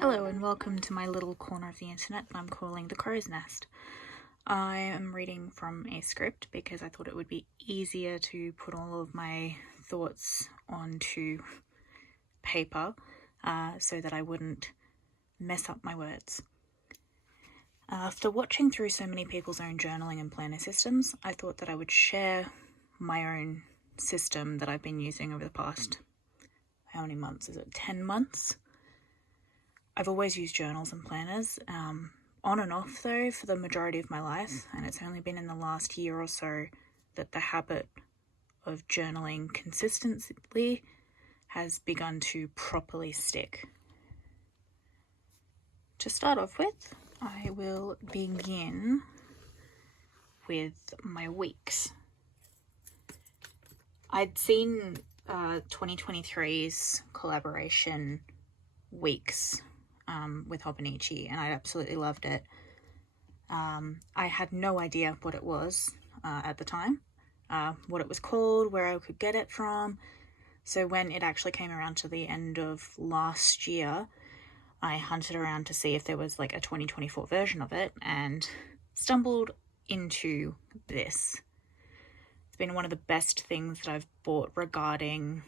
Hello and welcome to my little corner of the internet that I'm calling the Crow's Nest. I am reading from a script because I thought it would be easier to put all of my thoughts onto paper so that I wouldn't mess up my words. After watching through so many people's own journaling and planner systems, I thought that I would share my own system that I've been using over the past, how many months is it? 10 months? I've always used journals and planners, on and off though, for the majority of my life, and it's only been in the last year or so that the habit of journaling consistently has begun to properly stick. To start off with, I will begin with my weeks. I'd seen 2023's collaboration weeks with Hobonichi, and I absolutely loved it. I had no idea what it was at the time, what it was called, where I could get it from. So when it actually came around to the end of last year, I hunted around to see if there was like a 2024 version of it and stumbled into this. It's been one of the best things that I've bought regarding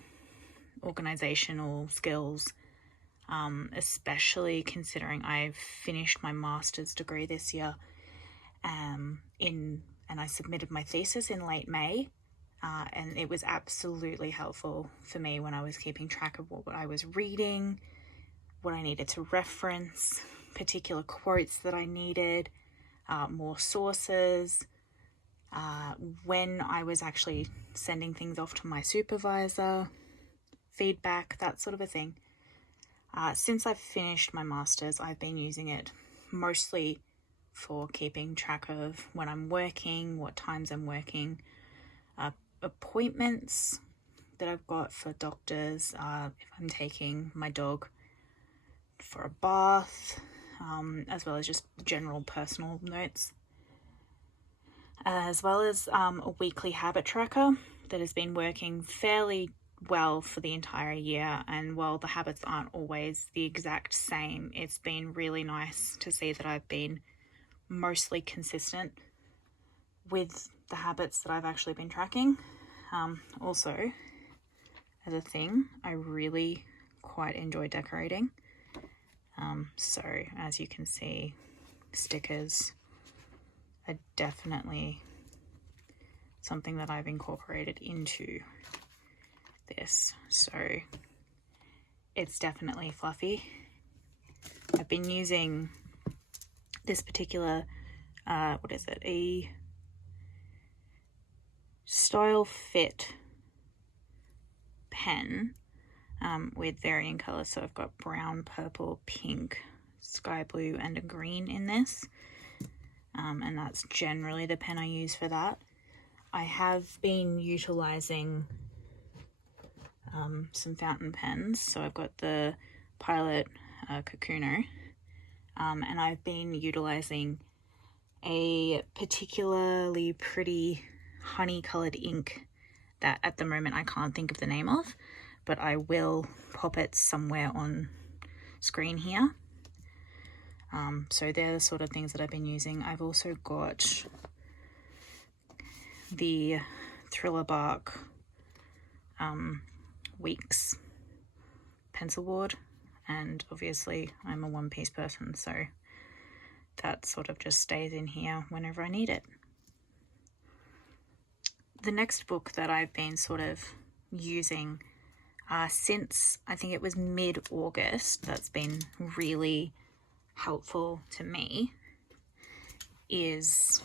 organizational skills, especially considering I've finished my master's degree this year and I submitted my thesis in late May, and it was absolutely helpful for me when I was keeping track of what I was reading, what I needed to reference, particular quotes that I needed, more sources, when I was actually sending things off to my supervisor, feedback, that sort of a thing. Since I've finished my master's, I've been using it mostly for keeping track of when I'm working, what times I'm working, appointments that I've got for doctors, if I'm taking my dog for a bath, as well as just general personal notes, as well as a weekly habit tracker that has been working fairly well for the entire year. And while the habits aren't always the exact same, it's been really nice to see that I've been mostly consistent with the habits that I've actually been tracking. Also, as a thing, I really quite enjoy decorating. So as you can see, stickers are definitely something that I've incorporated into this. So it's definitely fluffy. I've been using this particular, a Style Fit pen with varying colors. So I've got brown, purple, pink, sky blue, and a green in this. And that's generally the pen I use for that. I have been utilizing some fountain pens. So I've got the Pilot Kakuno, and I've been utilizing a particularly pretty honey-colored ink that at the moment I can't think of the name of, but I will pop it somewhere on screen here. So they're the sort of things that I've been using. I've also got the Thriller Bark Weeks pencil board, and obviously I'm a one-piece person, so that sort of just stays in here whenever I need it. The next book that I've been sort of using since I think it was mid-August, that's been really helpful to me, is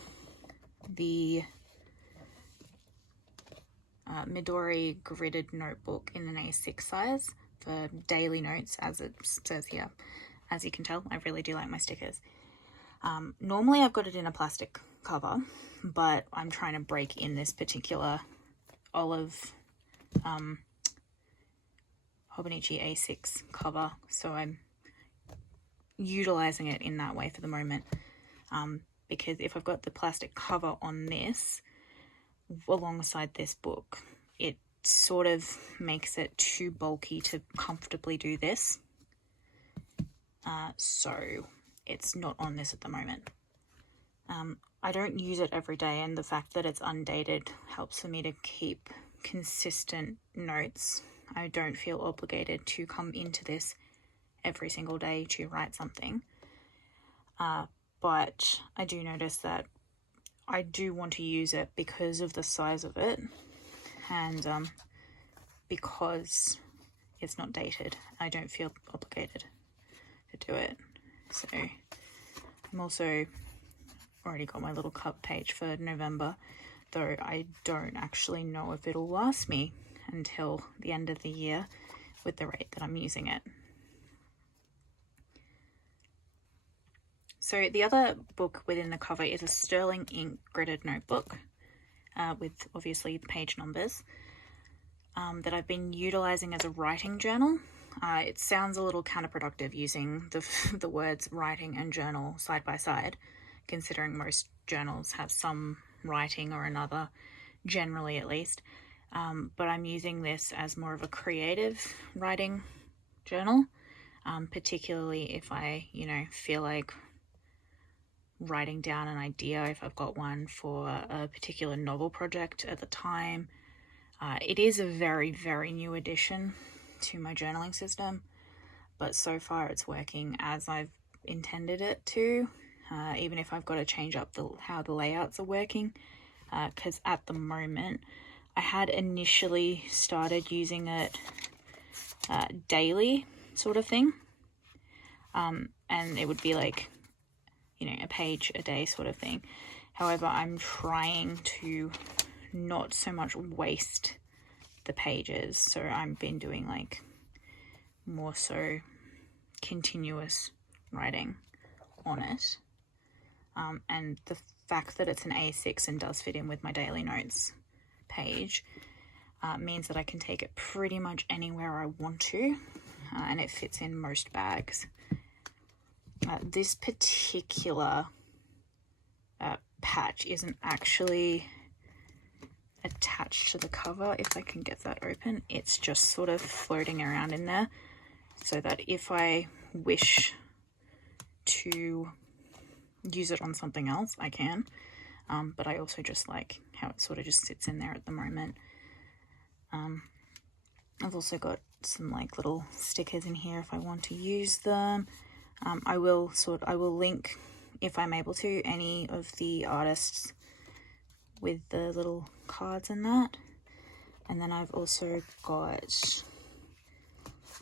the Midori gridded notebook in an A6 size for daily notes, as it says here. As you can tell, I really do like my stickers. Normally I've got it in a plastic cover, but I'm trying to break in this particular olive Hobonichi A6 cover, so I'm utilizing it in that way for the moment, because if I've got the plastic cover on this alongside this book, it sort of makes it too bulky to comfortably do this. so it's not on this at the moment. I don't use it every day, and the fact that it's undated helps for me to keep consistent notes. I don't feel obligated to come into this every single day to write something. But I do notice that I do want to use it because of the size of it, and because it's not dated. I don't feel obligated to do it. So I'm also already got my little cover page for November, though I don't actually know if it'll last me until the end of the year with the rate that I'm using it. So the other book within the cover is a sterling ink gridded notebook with obviously the page numbers that I've been utilizing as a writing journal. It sounds a little counterproductive using the words writing and journal side by side, considering most journals have some writing or another, generally at least. But I'm using this as more of a creative writing journal, particularly if I, feel like writing down an idea, if I've got one for a particular novel project at the time. It is a very, very new addition to my journaling system, but so far it's working as I've intended it to, even if I've got to change up how the layouts are working, because at the moment I had initially started using it daily sort of thing, and it would be like, a page a day sort of thing. However, I'm trying to not so much waste the pages, so I've been doing like more so continuous writing on it, and the fact that it's an A6 and does fit in with my daily notes page means that I can take it pretty much anywhere I want to, and it fits in most bags. This particular patch isn't actually attached to the cover, if I can get that open. It's just sort of floating around in there, so that if I wish to use it on something else, I can. But I also just like how it sort of just sits in there at the moment. I've also got some like little stickers in here if I want to use them. I will link, if I'm able to, any of the artists with the little cards and that. And then I've also got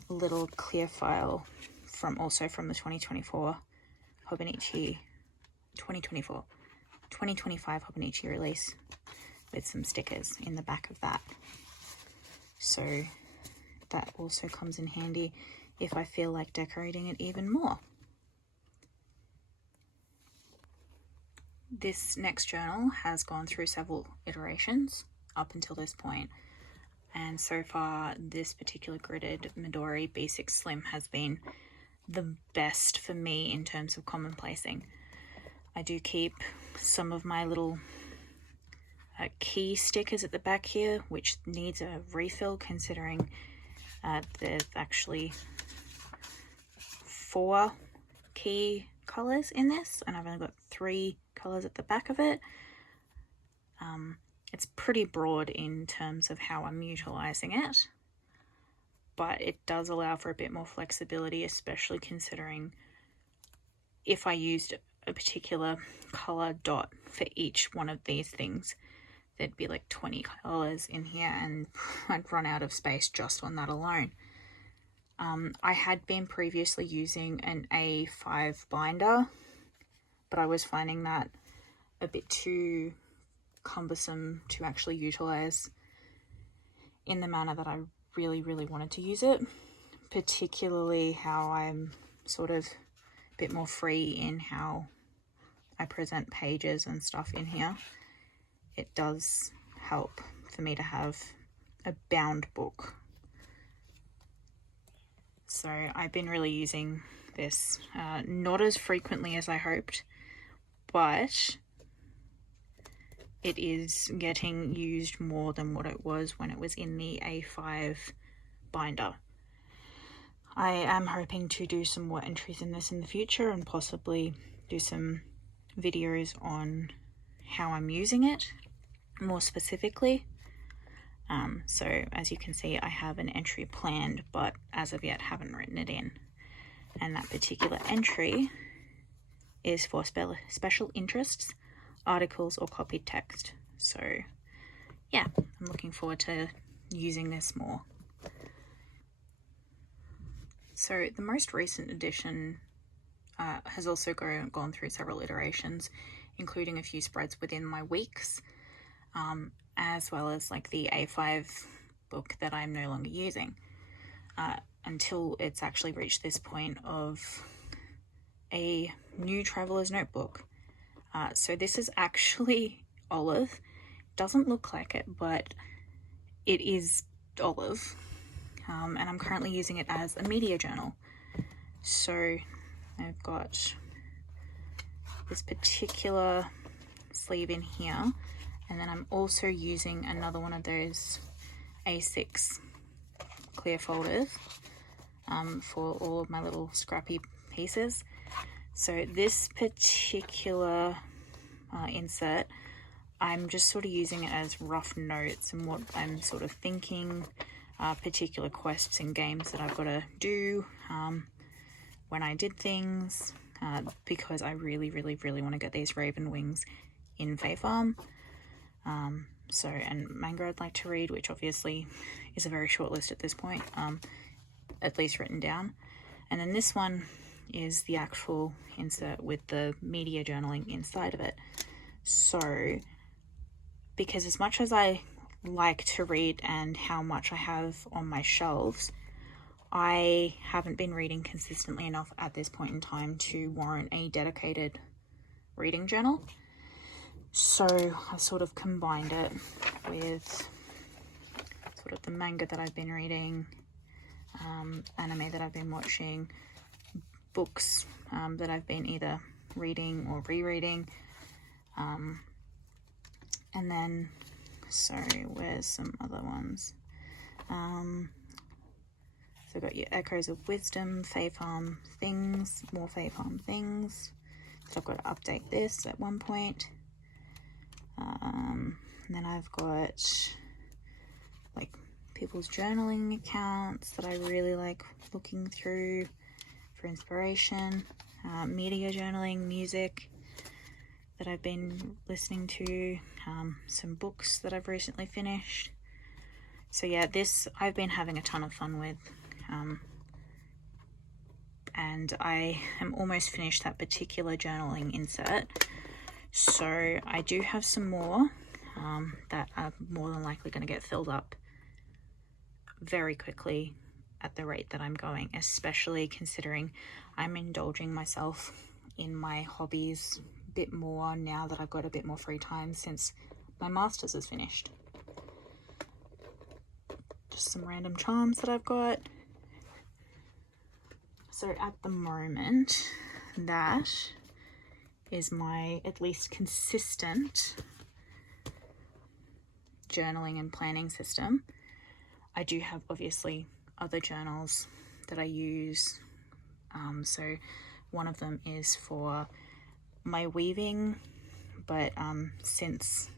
a little clear file from the 2024 Hobonichi 2025 Hobonichi release with some stickers in the back of that. So that also comes in handy if I feel like decorating it even more. This next journal has gone through several iterations up until this point, and so far this particular gridded Midori B6 Slim has been the best for me in terms of commonplacing. I do keep some of my little key stickers at the back here, which needs a refill considering there's actually 4 key colors in this, and I've only got 3 colors at the back of it. It's pretty broad in terms of how I'm utilizing it, but it does allow for a bit more flexibility, especially considering if I used a particular color dot for each one of these things, there'd be like 20 colors in here and I'd run out of space just on that alone. I had been previously using an A5 binder, but I was finding that a bit too cumbersome to actually utilize in the manner that I really, really wanted to use it, particularly how I'm sort of a bit more free in how I present pages and stuff in here. It does help for me to have a bound book. So I've been really using this, not as frequently as I hoped, but it is getting used more than what it was when it was in the A5 binder. I am hoping to do some more entries in this in the future and possibly do some videos on how I'm using it more specifically. So as you can see, I have an entry planned, but as of yet haven't written it in. And that particular entry is for special interests, articles, or copied text. So yeah, I'm looking forward to using this more. So the most recent edition has also gone through several iterations, including a few spreads within my weeks, as well as like the A5 book that I'm no longer using, until it's actually reached this point of a new traveler's notebook. So this is actually olive. Doesn't look like it, but it is olive. And I'm currently using it as a media journal. So I've got this particular sleeve in here, and then I'm also using another one of those A6 clear folders for all of my little scrappy pieces. So this particular insert, I'm just sort of using it as rough notes and what I'm sort of thinking, particular quests and games that I've got to do when I did things, because I really want to get these Raven Wings in Fae Farm. So, and manga I'd like to read, which obviously is a very short list at this point, at least written down. And then this one is the actual insert with the media journaling inside of it. So, because as much as I like to read and how much I have on my shelves, I haven't been reading consistently enough at this point in time to warrant a dedicated reading journal. So I sort of combined it with sort of the manga that I've been reading, anime that I've been watching, books that I've been either reading or rereading, and then, sorry, where's some other ones? So I've got your Echoes of Wisdom, Fae Farm things, more Fae Farm things. So I've got to update this at one point. And then I've got like people's journaling accounts that I really like looking through for inspiration, media journaling, music that I've been listening to, some books that I've recently finished. So yeah, this I've been having a ton of fun with, and I am almost finished that particular journaling insert. So I do have some more that are more than likely going to get filled up very quickly at the rate that I'm going, especially considering I'm indulging myself in my hobbies a bit more now that I've got a bit more free time since my master's is finished. Just some random charms that I've got. So at the moment, that is my at least consistent journaling and planning system. I do have obviously other journals that I use. So one of them is for my weaving, but since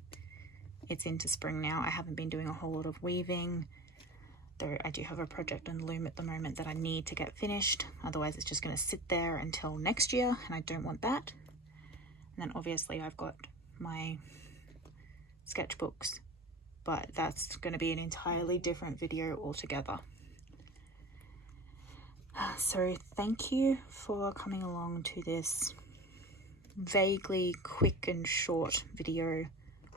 it's into spring now, I haven't been doing a whole lot of weaving, though I do have a project on the loom at the moment that I need to get finished. Otherwise it's just going to sit there until next year, and I don't want that. And then obviously I've got my sketchbooks, but that's going to be an entirely different video altogether. So thank you for coming along to this vaguely quick and short video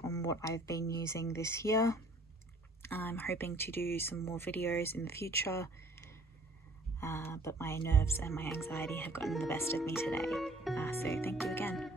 on what I've been using this year. I'm hoping to do some more videos in the future, but my nerves and my anxiety have gotten the best of me today. So thank you again.